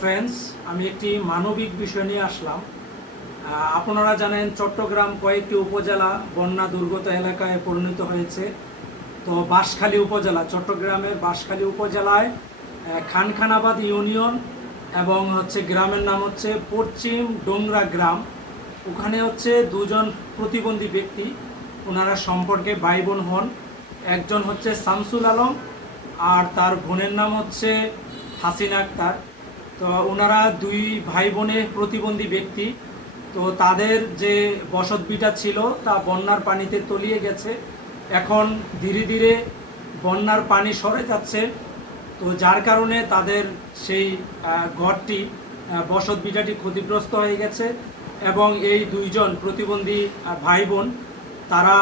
Friends, আমি একটি মানবিক বিষয় নিয়ে আসলাম। আপনারা জানেন চট্টগ্রাম কয়েকটি উপজেলা বন্যা দুর্গত এলাকায় পরিণত হয়েছে। তো বাঁশখালী উপজেলা, চট্টগ্রামের বাঁশখালী উপজেলায় খানখানাবাদ ইউনিয়ন এবং গ্রামের নাম হচ্ছে পশ্চিম ডোংরা গ্রাম। ওখানে দুজন প্রতিবন্ধী ব্যক্তি, ওনারা সম্পর্কে ভাই বোন হন। একজন হচ্ছে শামসুল আলম আর তার বোনের নাম হচ্ছে হাসিনা আক্তার। তো ওনারা দুই ভাই বোনে প্রতিবন্ধী ব্যক্তি। তো তাদের যে বসতভিটা ছিল তা বন্যার পানিতে তলিয়ে গেছে। এখন ধীরে ধীরে বন্যার পানি সরে যাচ্ছে। তো যার কারণে তাদের সেই ঘরটি, বসতভিটাটি ক্ষতিগ্রস্ত হয়ে গেছে এবং এই দুইজন প্রতিবন্ধী ভাই বোন তারা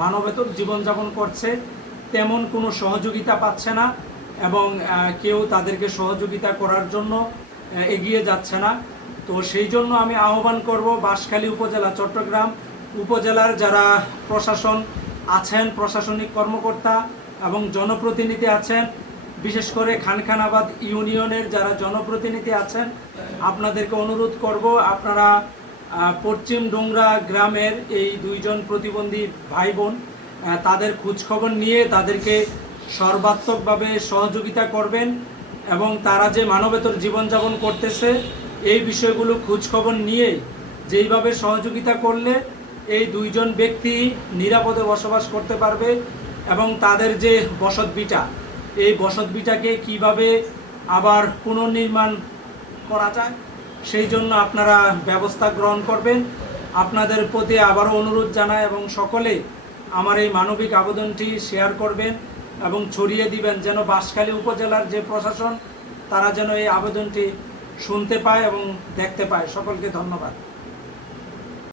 মানবেতর জীবনযাপন করছে, তেমন কোনো সহযোগিতা পাচ্ছে না এবং কেউ তাদেরকে সহযোগিতা করার জন্য এগিয়ে যাচ্ছে না। তো সেই জন্য আমি আহ্বান করব বাঁশখালী উপজেলা, চট্টগ্রাম উপজেলার যারা প্রশাসন আছেন, প্রশাসনিক কর্মকর্তা এবং জনপ্রতিনিধি আছেন, বিশেষ করে খানখানাবাদ ইউনিয়নের যারা জনপ্রতিনিধি আছেন, আপনাদেরকে অনুরোধ করব আপনারা পশ্চিম ডোংরা গ্রামের এই দুইজন প্রতিবন্ধী ভাই বোন তাদের খোঁজখবর নিয়ে তাদেরকে সর্বাত্মকভাবে সহযোগিতা করবেন এবং তারা যে মানবেতর জীবনযাপন করতেছে এই বিষয়গুলো খোঁজখবর নিয়ে যেইভাবে সহযোগিতা করলে এই দুইজন ব্যক্তি নিরাপদে বসবাস করতে পারবে এবং তাদের যে বসতভিটা, এই বসতভিটাকে কিভাবে আবার পুনর্নির্মাণ করা যায় সেই জন্য আপনারা ব্যবস্থা গ্রহণ করবেন। আপনাদের প্রতি আবারও অনুরোধ জানাই এবং সকলে আমার এই মানবিক আবেদনটি শেয়ার করবেন এবং ছড়িয়ে দিবেন, যেন বাঁশখালী উপজেলার যে প্রশাসন তারা যেন এই আবেদনটি শুনতে পায় এবং দেখতে পায়। সকলকে ধন্যবাদ।